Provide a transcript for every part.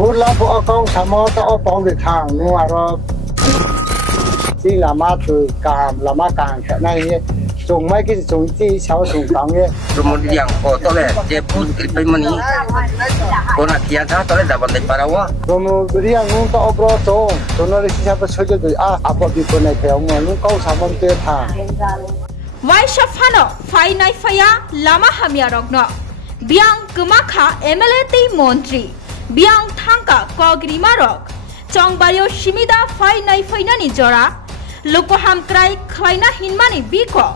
พูดแล้วพวกเขาสามารถต้องเอาปองไปทางนู้นเราที่ลามาคือกามลามากางแค่ไหนเนี่ยจงไม่คิดจงที่ชาวจงตังเนี่ยสมมติอย่างพอตอนแรกเจ็บพูดไปมันนี้คนอาเทียนท่าตอนแรกดับบันไดปาราวะสมมติอย่างนู้นต้องเอาปลอจงจนเราได้ที่ชาวประชาชนดูอาปบิคนในแถวเมืองนู้นเขาสามารถเดินทางไว้ชับฟันอไฟในไฟยาลามาฮามียารอกเนาะเบียงกุมาขาMLAตีมนตรีเบียงทังกะกอกริมารอกจองบาริโอชิมิดาไฟในไฟนันนิจราลูกหามไกรใครน่าหินมันนี่บีก็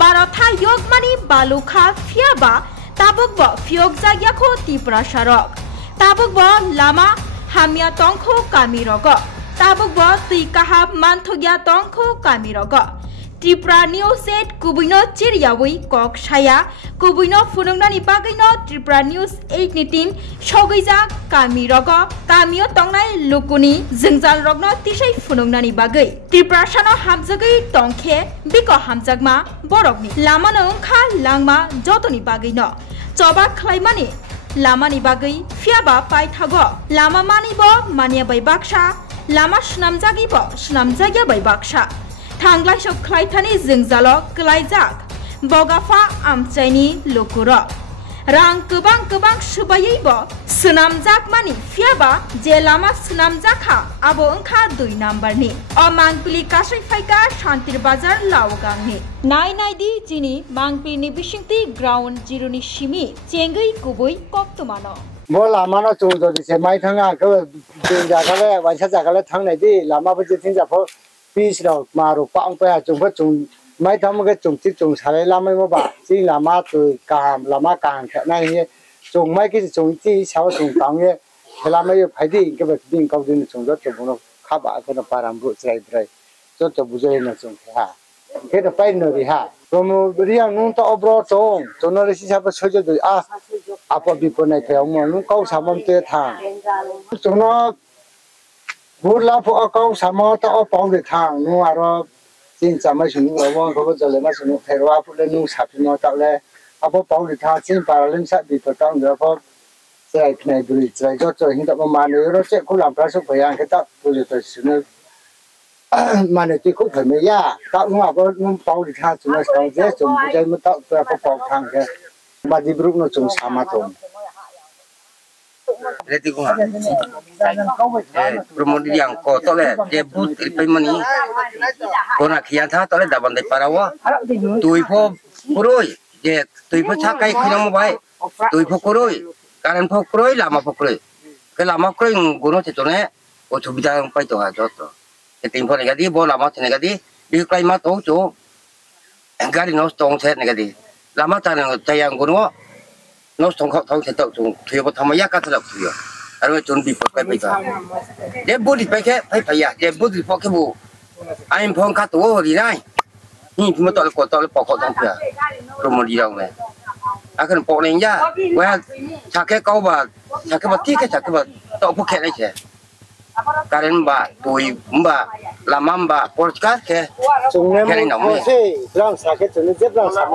บารทายกมันนี่บาลูคาฟิอาบะตาบุกบ่ฟิอกจากยาโคตีปราชารอกตาบุกบ่ลามาฮามียาตองโคกามิรอกตาบุกบ่ตีกะฮามันทุกยาตองโคกามิรอกTripura News 8 Kubuino Chiriyawi Kok Shaya Kubuino Funungnani Bagino Tripura News 8 ni team Shogaijak Kami Rogo Kamio Tongnai Lukuni Zingzal Rogno Tishai Funungnani Bagai Tripura Shano Hamzagai Tongkhe Biko Hamzagma Borogni Lama Nongkha Langma Jotoni Bagino Choba Klaimani Lama ni Bagai Fiaba Pai Thago Lama Mani Bo Mania Bai Baksha Lama Shnamjagi Bo Shnamjagya Bai Baksha Tanglai shok klaithani zingzalok klaijak bogafa amchaini lukurok rang kubang subayai bo sunamjak mani fiaba je lama sunamjakha abo ongkha 2 number ni o mangpili kasai phaika shantir bazar lawgangni nai di jini mangpili ni bisingti ground zero ni shimi chengai kubui koktumano mo lama no chung do se mai thanga ko tinja ka le wancha ja ka le thang nai di lama bu ji tinja phoปีสเรามารูปองไปจงก็จงไม่ทำก็จงที่จงใช้ลาไม่มาบ่าที่ลามาตัวกามลามากางแค่ไหนเนี่ยจงไม่คิดจงที่ชาวจงตังเนี่ยลาไม่อยู่ภายดีก็แบบดิ้งเขาดิ้งจงรถจงเราขับอะไรก็ปารามบุษย์ใจจนจะบุษย์เนี่ยจงฮะแค่ไปหน่อยฮะสมมติเรื่องนู้นต้องอบรมจงเราที่ชาวประชาชนดูอาปบิคนในแถวเมืองนู้นเขาสามารถเดินทางจงเราพูดแล้วพวกเขาสามารถต้องเอาปองไปทางนู้นเราจริงจะไม่สนุกเราว่าเขาก็จะเลยไม่สนุกแต่ว่าพวกเล่นนู้นสับนู้นต่อเลยเอาพวกปองไปทางจริงปาราเล่นสับดีตัวต้องเดี๋ยวพวกใจในบริใจก็จะเห็นแต่ประมาณนี้เราเจ้าคุณหลังพระสุภยานแค่ตัดบริตัวสนุกมันที่คุกเผยไม่ยากตัดนู้นเอาพวกนู้นปองไปทางจงเราเจ้าจงใจมันตัดตัวพวกปองทางแค่บัดนี้บรุกนู้นจงสามารถตรงเรื่องที่กูหาPramod yang kau tole je butไปมันนี้คนอาเทียนท่าตอนแรกดับบันไดปาราวะตุยพ่อกุรุยเจตุยพ่อชักไก่ขึ้นมาไว้ตุยพ่อกุรุยการพ่อกุรุยลามาพ่อกุรุยก็ลามากุรุยกุนุเจตัวนี้โอ้ชุบิดาไปตัวหาจอดตัวจะติงพ่อเนี่ยก็ดีบ่ลามาเนี่ยก็ดีดีใครมาโตโจการที่น้องตรงเสร็จเนี่ยก็ดีลามาตาเนี่ยใจยังกุนุน้องตรงเขาท้องเสร็จตัวตรงถือว่าธรรมะยากก็สลับถืออันนี้จนบีบไปกันเดี๋ยวบุตรไปแค่ไปยาเดี๋ยวบุตรพอแค่บุไอ้พงข้าตัวดีได้นี่พี่มาต่อเลยกดต่อเลยปอกเขาต้องเผื่อโปรโมทดีเราเลยอาการปอกเนี่ยยาว่าชักแค่เก้าบาทชักแค่บาทที่แค่ชักแค่บาทต่อพวกแค่ไหนแค่การเล่นบาทตุยบาทลามันบาทโปรตุเกสแค่แค่ไหนหนอมั้ยร่างสักแค่จนเจ็บร่างสัก